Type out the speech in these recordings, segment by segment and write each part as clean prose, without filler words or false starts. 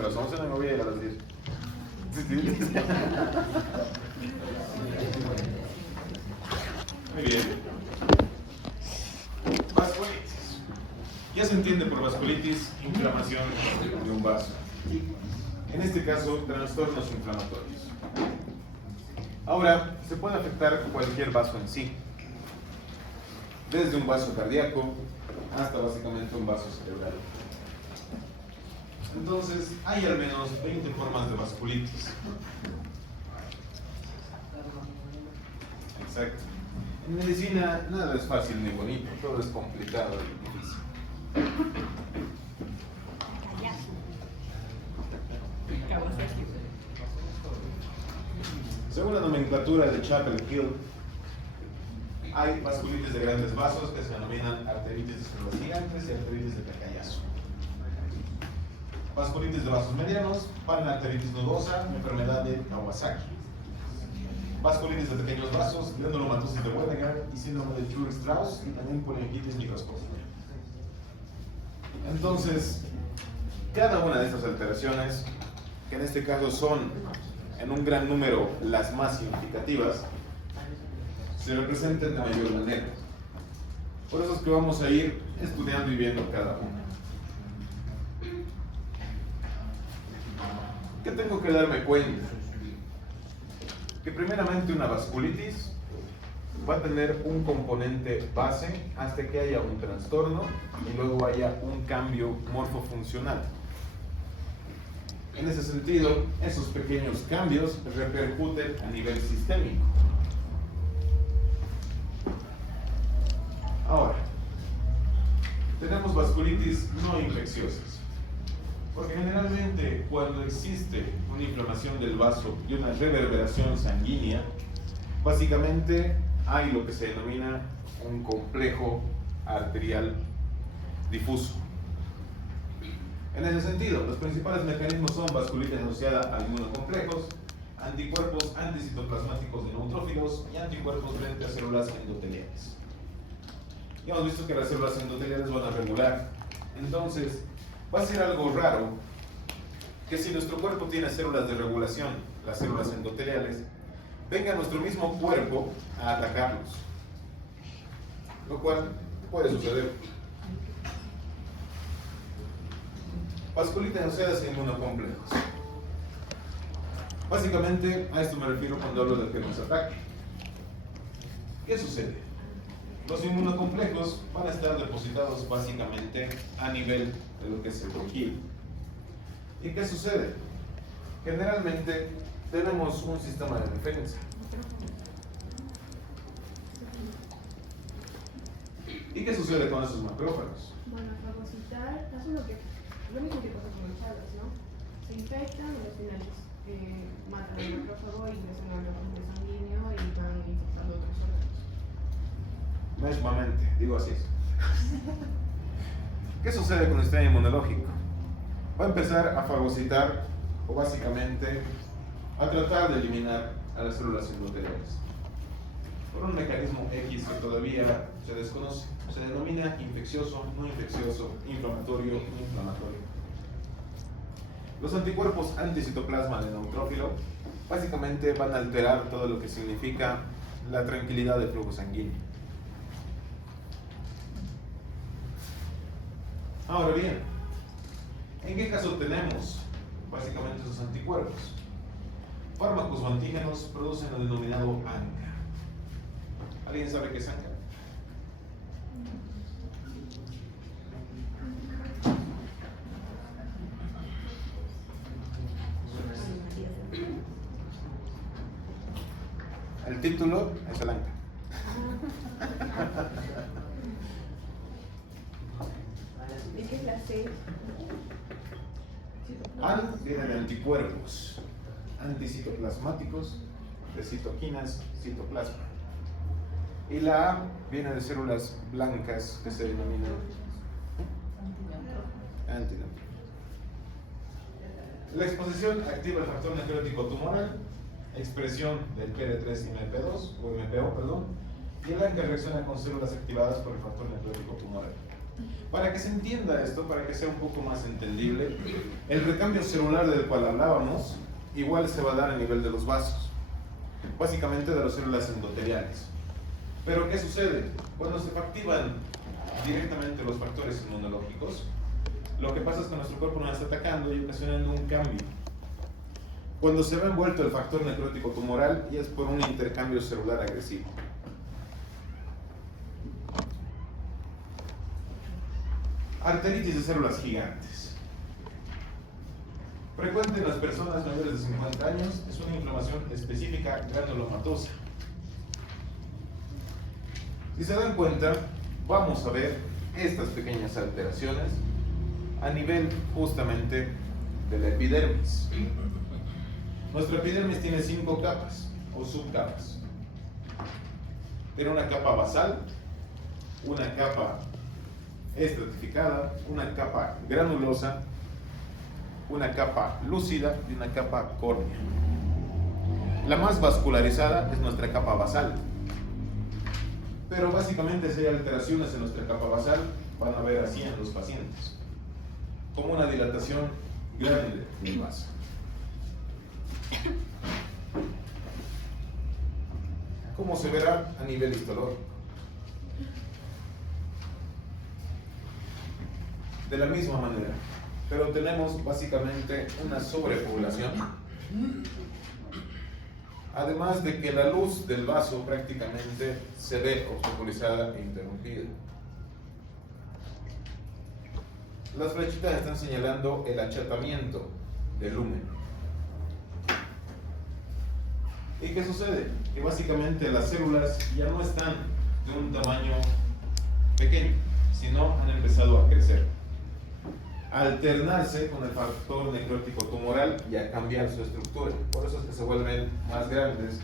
hasta las 11 no me voy a ir a las 10. Sí. Muy bien. Vasculitis. Ya se entiende por vasculitis inflamación de un vaso. En este caso, trastornos inflamatorios. Ahora, se puede afectar cualquier vaso en sí, desde un vaso cardíaco hasta básicamente un vaso cerebral. Entonces, hay al menos 20 formas de vasculitis. Exacto. En medicina nada es fácil ni bonito, todo es complicado y difícil. Según la nomenclatura de Chapel-Hill, hay vasculitis de grandes vasos que se denominan arteritis de células gigantes y arteritis de Takayasu. Vasculitis de vasos medianos, panarteritis nodosa, enfermedad de Kawasaki. Vasculitis de pequeños vasos, granulomatosis de Wedenger y síndrome de Churg-Strauss y también poliomielitis microscópica. Entonces, cada una de estas alteraciones, que en este caso son en un gran número las más significativas, se representan de mayor manera. Por eso es que vamos a ir estudiando y viendo cada una. ¿Qué tengo que darme cuenta? Que primeramente una vasculitis va a tener un componente base hasta que haya un trastorno y luego haya un cambio morfofuncional. En ese sentido, esos pequeños cambios repercuten a nivel sistémico. Ahora, tenemos vasculitis no infecciosas. Porque generalmente cuando existe una inflamación del vaso y una reverberación sanguínea, básicamente hay lo que se denomina un complejo arterial difuso. En ese sentido, los principales mecanismos son vasculitis asociada a inmunocomplejos, anticuerpos anticitoplasmáticos de neutrófilos y anticuerpos frente a células endoteliales. Ya hemos visto que las células endoteliales van a regular. Entonces, va a ser algo raro que si nuestro cuerpo tiene células de regulación, las células endoteliales, venga nuestro mismo cuerpo a atacarlos. Lo cual puede suceder. Vasculitis asociadas a inmunocomplejos. Básicamente, a esto me refiero cuando hablo de que nos ataque. ¿Qué sucede? Los inmunocomplejos van a estar depositados básicamente a nivel de lo que es el tejido. ¿Y qué sucede? Generalmente tenemos un sistema de defensa. ¿Y qué sucede con esos macrófagos? Bueno, fagocitar hace lo mismo que pasa con los alas, ¿no? Se infectan y al final matan al macrófago, ingresan al torrente sanguíneo y van infectando otros órganos. Mesmamente, digo así es. ¿Qué sucede con el sistema inmunológico? Va a empezar a fagocitar o básicamente a tratar de eliminar a las células endoteliales por un mecanismo X que todavía se desconoce. Se denomina infeccioso, no infeccioso, inflamatorio, no inflamatorio. Los anticuerpos anticitoplasma de neutrófilo básicamente van a alterar todo lo que significa la tranquilidad del flujo sanguíneo. Ahora bien, ¿en qué caso tenemos básicamente esos anticuerpos? Fármacos o antígenos producen lo denominado ANCA. ¿Alguien sabe qué es ANCA? El título es el ANCA. ¿Y qué es la C? AN viene de anticuerpos anticitoplasmáticos, de citoquinas, citoplasma. Y la A viene de células blancas que se denominan antineutrales. La exposición activa el factor necrótico tumoral, expresión del PD3 y MP2, o MPO, perdón, y el ANCA reacciona con células activadas por el factor necrótico tumoral. Para que se entienda esto, para que sea un poco más entendible, el recambio celular del cual hablábamos, igual se va a dar a nivel de los vasos, básicamente de las células endoteliales. Pero ¿qué sucede? Cuando se activan directamente los factores inmunológicos, lo que pasa es que nuestro cuerpo nos está atacando y ocasionando un cambio. Cuando se ve envuelto el factor necrótico tumoral, y es por un intercambio celular agresivo. Arteritis de células gigantes. Frecuente en las personas mayores de 50 años, es una inflamación específica granulomatosa. Si se dan cuenta, vamos a ver estas pequeñas alteraciones a nivel justamente de la epidermis. Nuestra epidermis tiene 5 capas o subcapas. Tiene una capa basal, una capa estratificada, una capa granulosa, una capa lúcida y una capa córnea. La más vascularizada es nuestra capa basal. Pero básicamente si hay alteraciones en nuestra capa basal, van a ver así en los pacientes, como una dilatación grande del vaso. ¿Cómo se verá a nivel histológico? De la misma manera, pero tenemos básicamente una sobrepoblación, además de que la luz del vaso prácticamente se ve obstaculizada e interrumpida. Las flechitas están señalando el achatamiento del lumen. ¿Y qué sucede? Que básicamente las células ya no están de un tamaño pequeño, sino han empezado a crecer, a alternarse con el factor necrótico tumoral y a cambiar su estructura. Por eso es que se vuelven más grandes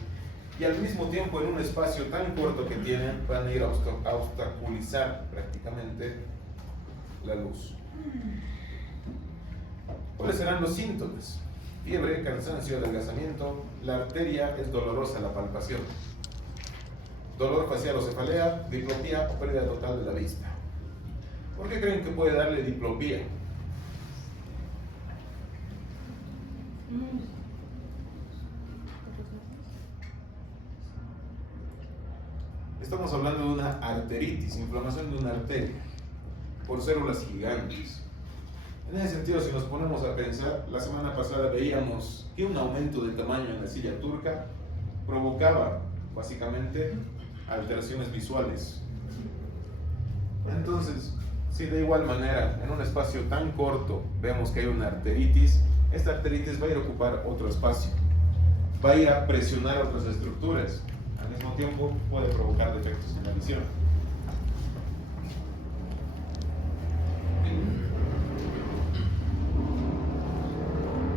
y al mismo tiempo en un espacio tan corto que tienen van a ir a obstaculizar prácticamente la luz. ¿Cuáles serán los síntomas? Fiebre, cansancio, adelgazamiento. La arteria es dolorosa la palpación. Dolor facial o cefalea, diplopía o pérdida total de la vista. ¿Por qué creen que puede darle diplopía? Estamos hablando de una arteritis, inflamación de una arteria por células gigantes. En ese sentido, si nos ponemos a pensar, la semana pasada veíamos que un aumento del tamaño en la silla turca provocaba básicamente alteraciones visuales. Entonces, si de igual manera en un espacio tan corto vemos que hay una arteritis, esta arteritis va a ir a ocupar otro espacio, va a ir a presionar otras estructuras, al mismo tiempo puede provocar defectos en la visión.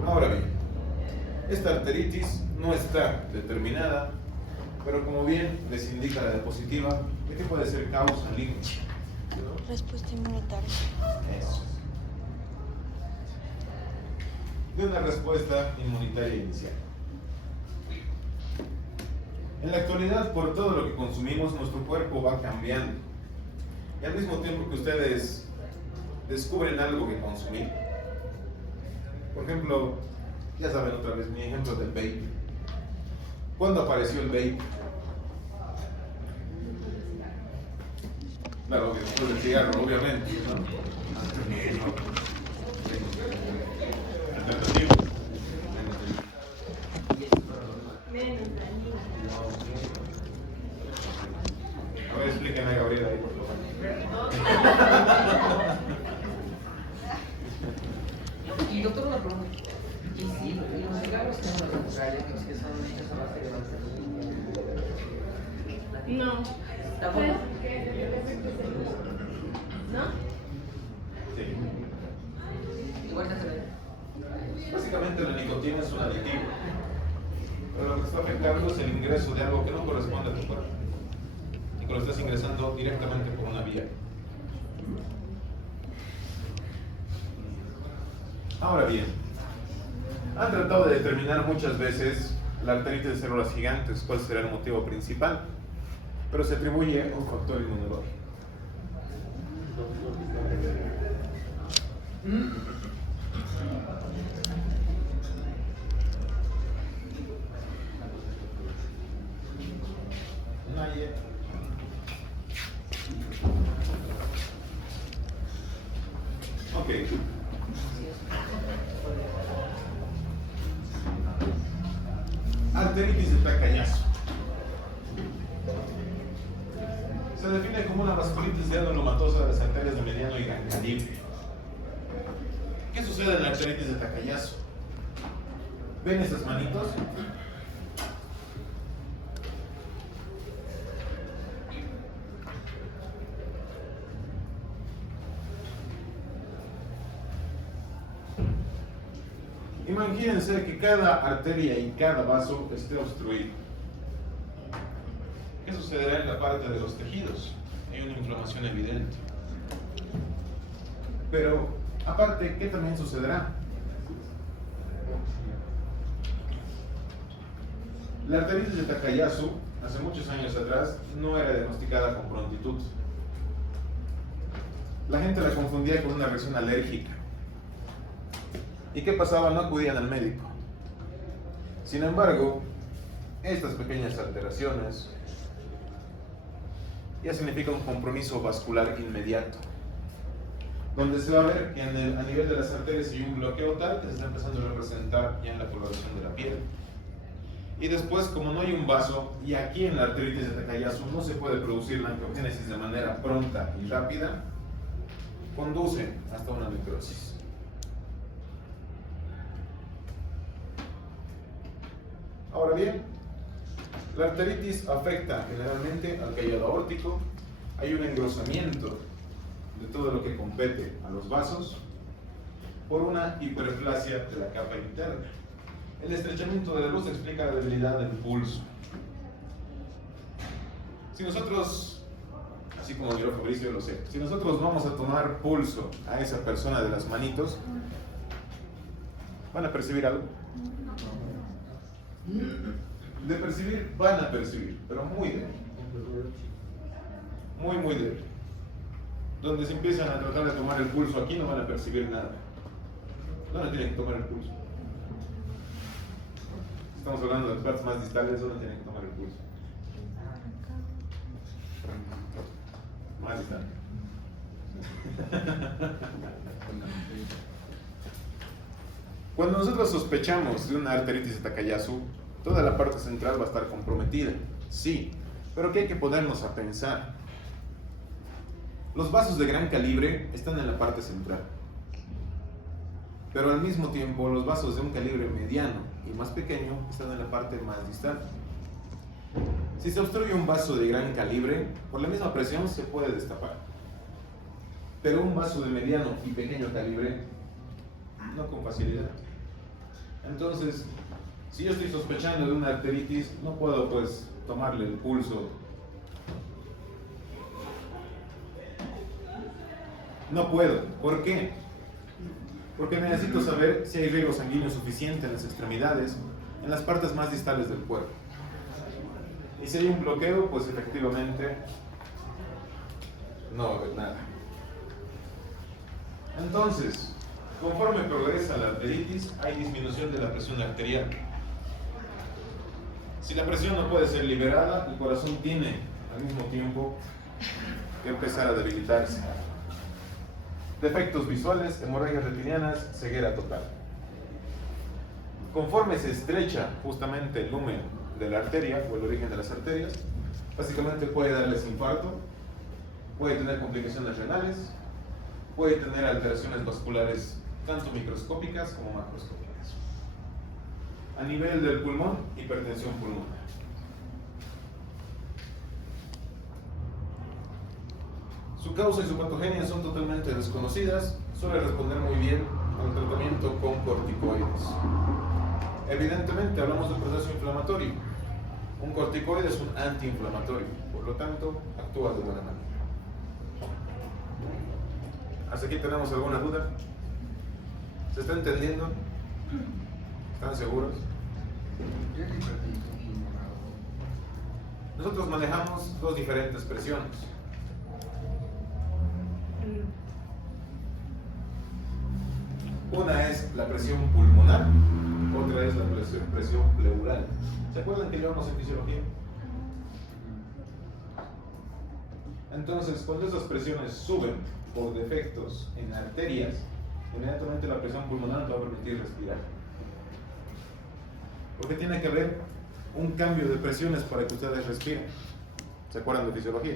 Ahora bien, esta arteritis no está determinada, pero como bien les indica la diapositiva, ¿qué puede ser causa en línea? Respuesta inmunitaria. Eso. De una respuesta inmunitaria inicial. En la actualidad, por todo lo que consumimos, nuestro cuerpo va cambiando. Y al mismo tiempo que ustedes descubren algo que consumir, por ejemplo, ya saben otra vez mi ejemplo del vape. ¿Cuándo apareció el vape? Claro, después del cigarro, obviamente, ¿no? Alternativo. A ver, explíquenle a Gabriela ahí, por favor. Y doctor, una pregunta. ¿Y si los cigarros que son naturales, los que son hechos a base de No. ¿Tampoco? ¿No? Sí. Igual que se ve. Básicamente la nicotina es un aditivo, pero lo que está afectando es el ingreso de algo que no corresponde a tu cuerpo y que lo estás ingresando directamente por una vía. Ahora bien, han tratado de determinar muchas veces la arteritis de células gigantes, cuál será el motivo principal, pero se atribuye a un factor inmunológico. Nadie. Ok. Arteritis de tacañazo. Se define como una vasculitis granulomatosa de las arterias de mediano y gran calibre. ¿Qué sucede en la arteritis de tacañazo? ¿Ven esas manitos? Imagínense que cada arteria y cada vaso esté obstruido. ¿Qué sucederá en la parte de los tejidos? Hay una inflamación evidente. Pero, aparte, ¿qué también sucederá? La arteritis de Takayasu, hace muchos años atrás, no era diagnosticada con prontitud. La gente la confundía con una reacción alérgica. ¿Y qué pasaba? No acudían al médico. Sin embargo, estas pequeñas alteraciones ya significan un compromiso vascular inmediato, donde se va a ver que a nivel de las arterias hay un bloqueo tal que se está empezando a representar ya en la coloración de la piel. Y después, como no hay un vaso, y aquí en la arteritis de Takayasu no se puede producir la angiogénesis de manera pronta y rápida, conduce hasta una necrosis. Ahora bien, la arteritis afecta generalmente al callado aórtico, hay un engrosamiento de todo lo que compete a los vasos por una hiperplasia de la capa interna. El estrechamiento de la luz explica la debilidad del pulso. Si nosotros, así como dirá Fabricio, lo sé, si nosotros vamos a tomar pulso a esa persona de las manitos, ¿van a percibir algo? De percibir, van a percibir, pero muy débil. Muy débil. Donde se empiezan a tratar de tomar el pulso aquí no van a percibir nada. ¿Dónde tienen que tomar el pulso? Estamos hablando de las partes más distales, ¿dónde tienen que tomar el pulso? Más distal. Cuando nosotros sospechamos de una arteritis de Takayasu, toda la parte central va a estar comprometida, sí, pero ¿qué hay que ponernos a pensar? Los vasos de gran calibre están en la parte central, pero al mismo tiempo los vasos de un calibre mediano y más pequeño están en la parte más distal. Si se obstruye un vaso de gran calibre, por la misma presión se puede destapar, pero un vaso de mediano y pequeño calibre, no con facilidad. Entonces, si yo estoy sospechando de una arteritis, no puedo pues tomarle el pulso. No puedo. ¿Por qué? Porque necesito saber si hay riego sanguíneo suficiente en las extremidades, en las partes más distales del cuerpo. Y si hay un bloqueo, pues efectivamente no va a haber nada. Entonces, conforme progresa la arteritis, hay disminución de la presión arterial. Si la presión no puede ser liberada, el corazón tiene al mismo tiempo que empezar a debilitarse. Defectos visuales, hemorragias retinianas, ceguera total. Conforme se estrecha justamente el lumen de la arteria o el origen de las arterias, básicamente puede darles infarto, puede tener complicaciones renales, puede tener alteraciones vasculares tanto microscópicas como macroscópicas. A nivel del pulmón, hipertensión pulmonar. Su causa y su patogenia son totalmente desconocidas, suele responder muy bien al tratamiento con corticoides. Evidentemente hablamos de un proceso inflamatorio. Un corticoide es un antiinflamatorio, por lo tanto actúa de buena manera. ¿Hasta aquí tenemos alguna duda? ¿Se está entendiendo? ¿Están seguros? Nosotros manejamos dos diferentes presiones. la presión pulmonar, otra es la presión pleural. ¿Se acuerdan que llevamos en fisiología? Entonces, cuando esas presiones suben por defectos en arterias, inmediatamente la presión pulmonar te va a permitir respirar. Porque tiene que haber un cambio de presiones para que ustedes respiren. ¿Se acuerdan de fisiología?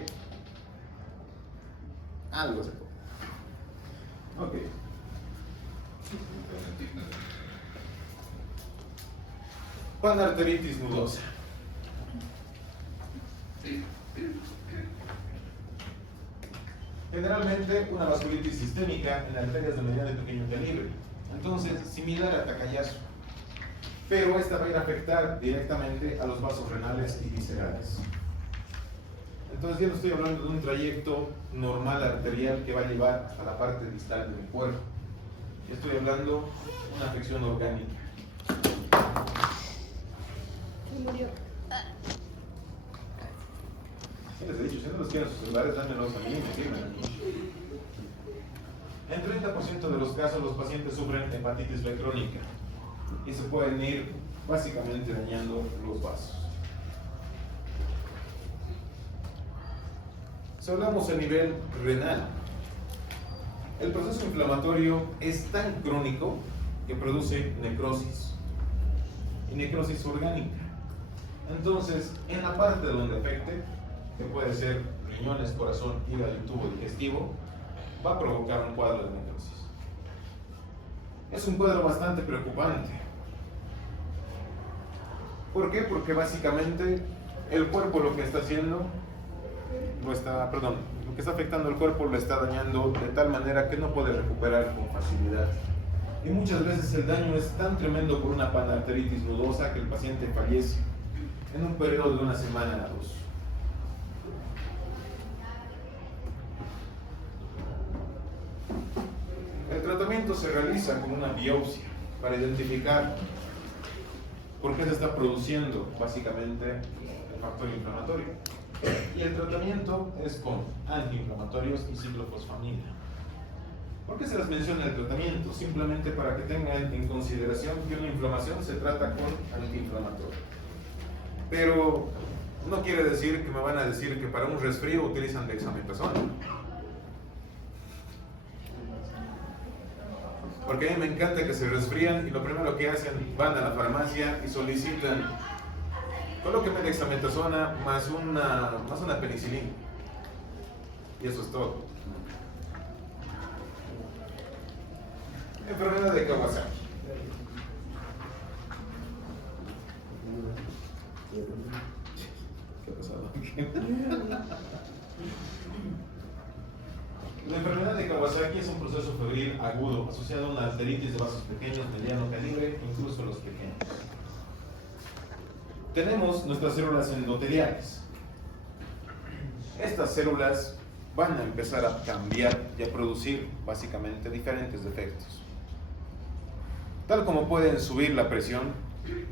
Algo se acuerdan. Ok. Panarteritis nudosa. Generalmente una vasculitis sistémica en arterias de mediano y pequeño calibre. Entonces, similar a Takayasu. Pero esta va a ir a afectar directamente a los vasos renales y viscerales. Entonces ya no estoy hablando de un trayecto normal arterial que va a llevar hasta la parte distal del cuerpo. Ya estoy hablando de una afección orgánica. ¿Quién murió? ¿Qué les he dicho? Si no los quieren sus celulares, dámelos a mí, me sirven. En 30% de los casos los pacientes sufren hepatitis B crónica y se pueden ir básicamente dañando los vasos. Si hablamos a nivel renal, el proceso inflamatorio es tan crónico que produce necrosis y necrosis orgánica. Entonces, en la parte donde afecte, que puede ser riñones, corazón, hígado y tubo digestivo, va a provocar un cuadro de necrosis. Es un cuadro bastante preocupante. ¿Por qué? Porque básicamente el cuerpo lo que está haciendo, lo que está afectando el cuerpo lo está dañando de tal manera que no puede recuperar con facilidad. Y muchas veces el daño es tan tremendo por una panarteritis nudosa que el paciente fallece en un periodo de una semana a dos. El tratamiento se realiza con una biopsia para identificar por qué se está produciendo básicamente el factor inflamatorio. Y el tratamiento es con antiinflamatorios y ciclofosfamida. ¿Por qué se les menciona el tratamiento? Simplemente para que tengan en consideración que una inflamación se trata con antiinflamatorio. Pero no quiere decir que me van a decir que para un resfrío utilizan dexametasona. Porque a mí me encanta que se resfrían y lo primero que hacen, van a la farmacia y solicitan: colóqueme dexametasona más una penicilina. Y eso es todo. Enfermedad de Kawasaki. ¿Qué ha pasado? La enfermedad de Kawasaki es un proceso febril agudo asociado a una arteritis de vasos pequeños, mediano calibre, incluso los pequeños. Tenemos nuestras células endoteliales. Estas células van a empezar a cambiar y a producir básicamente diferentes defectos. Tal como pueden subir la presión,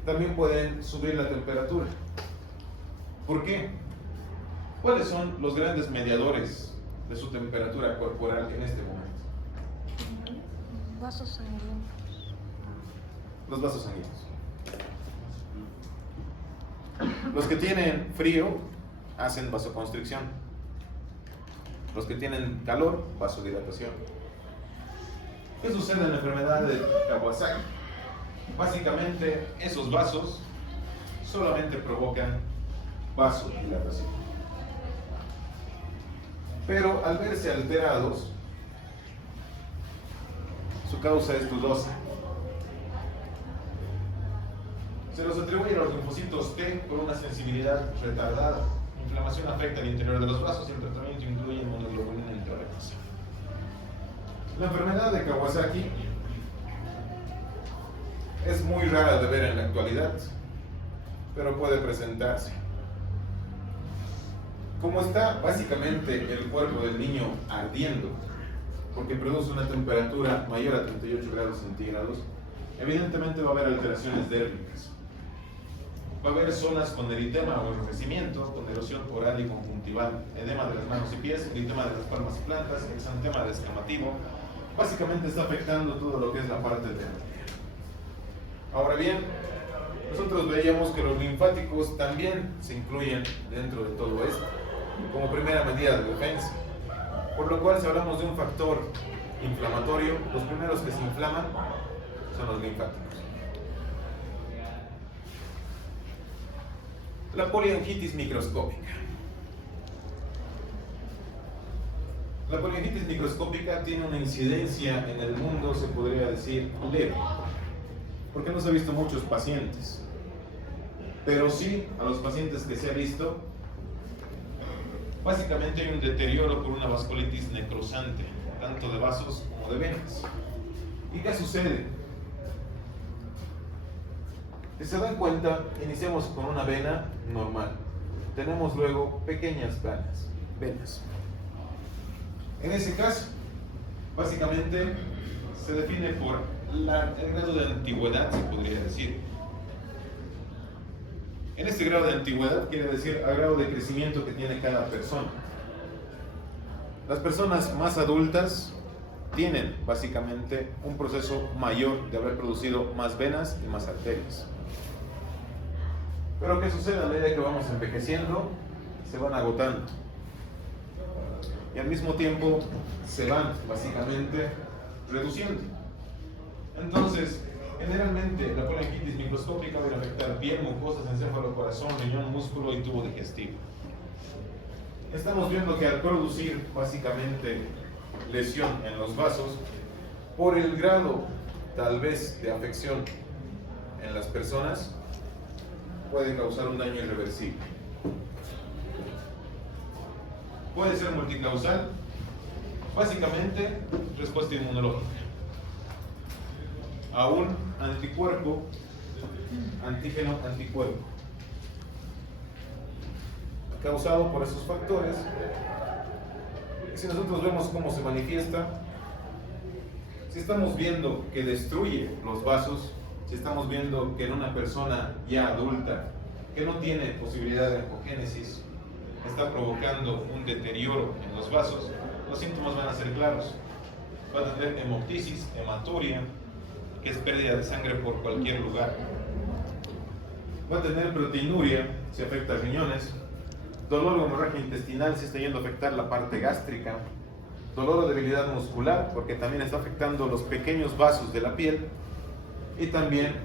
también pueden subir la temperatura. ¿Por qué? ¿Cuáles son los grandes mediadores de su temperatura corporal en este momento? Vasos sanguíneos. Los vasos sanguíneos. Los que tienen frío hacen vasoconstricción. Los que tienen calor, vasodilatación. ¿Qué sucede en la enfermedad de Kawasaki? Básicamente, esos vasos solamente provocan vasodilatación. Pero al verse alterados, su causa es dudosa. Se los atribuye a los linfocitos T por una sensibilidad retardada. La inflamación afecta al interior de los vasos y el tratamiento incluye inmunoglobulina intravenosa. La enfermedad de Kawasaki es muy rara de ver en la actualidad, pero puede presentarse. Como está básicamente el cuerpo del niño ardiendo, porque produce una temperatura mayor a 38 grados centígrados, evidentemente va a haber alteraciones dérmicas. Va a haber zonas con eritema o enrojecimiento, con erosión oral y conjuntival, edema de las manos y pies, eritema de las palmas y plantas, exantema descamativo. Básicamente está afectando todo lo que es la parte térmica. Ahora bien, nosotros veíamos que los linfáticos también se incluyen dentro de todo esto, como primera medida de defensa. Por lo cual, si hablamos de un factor inflamatorio, los primeros que se inflaman son los linfáticos. La poliangitis microscópica. La poliangitis microscópica tiene una incidencia en el mundo, se podría decir, leve, porque no se ha visto muchos pacientes, pero sí a los pacientes que se ha visto, básicamente hay un deterioro por una vasculitis necrosante, tanto de vasos como de venas. ¿Y qué sucede? Si se dan cuenta, iniciamos con una vena normal. Tenemos luego pequeñas venas. En ese caso, básicamente se define por el grado de antigüedad, se podría decir. En este grado de antigüedad quiere decir al grado de crecimiento que tiene cada persona. Las personas más adultas tienen básicamente un proceso mayor de haber producido más venas y más arterias. Pero ¿qué sucede? A medida que vamos envejeciendo, se van agotando. Y al mismo tiempo se van básicamente reduciendo. Entonces, generalmente la poliangitis microscópica va a afectar piel, mucosas, encéfalo, corazón, riñón, músculo y tubo digestivo. Estamos viendo que al producir básicamente lesión en los vasos, por el grado tal vez de afección en las personas, puede causar un daño irreversible. Puede ser multicausal, básicamente respuesta inmunológica a un anticuerpo, antígeno, anticuerpo, causado por esos factores. Si nosotros vemos cómo se manifiesta, si estamos viendo que destruye los vasos, si estamos viendo que en una persona ya adulta, que no tiene posibilidad de oncogénesis, está provocando un deterioro en los vasos, los síntomas van a ser claros. Va a tener hemoptisis, hematuria, que es pérdida de sangre por cualquier lugar. Va a tener proteinuria, si afecta a riñones, dolor o hemorragia intestinal, si está yendo a afectar la parte gástrica, dolor o debilidad muscular, porque también está afectando los pequeños vasos de la piel, y también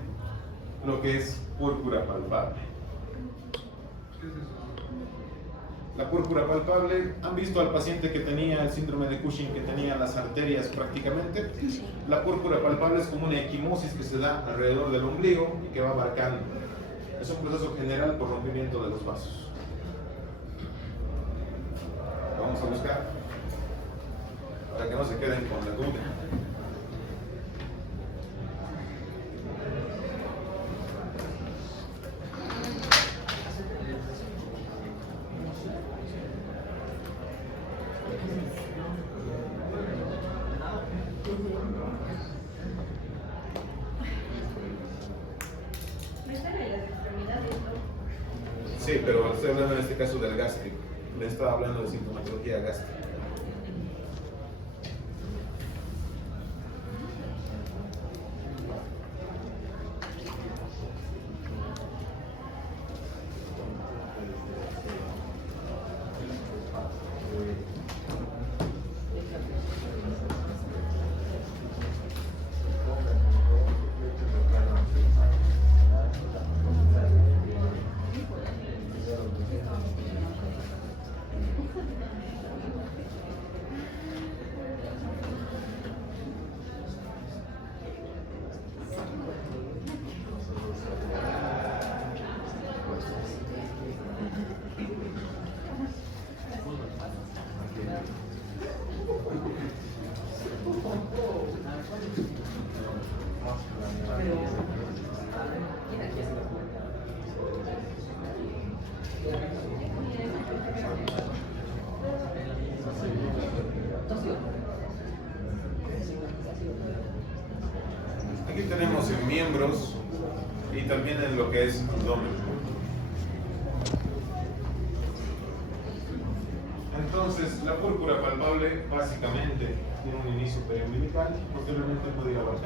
lo que es púrpura palpable. La púrpura palpable, ¿han visto al paciente que tenía el síndrome de Cushing, que tenía las arterias prácticamente? Sí. La púrpura palpable es como una equimosis que se da alrededor del ombligo y que va abarcando. Es un proceso general por rompimiento de los vasos. Lo vamos a buscar para que no se queden con la duda. Sí, pero estoy hablando en este caso del gástrico. Le estaba hablando de sintomatología gástrica. Aquí tenemos en miembros y también en lo que es abdomen. Entonces, la púrpura palpable básicamente tiene un inicio periumbilical, posteriormente puede ir abarcar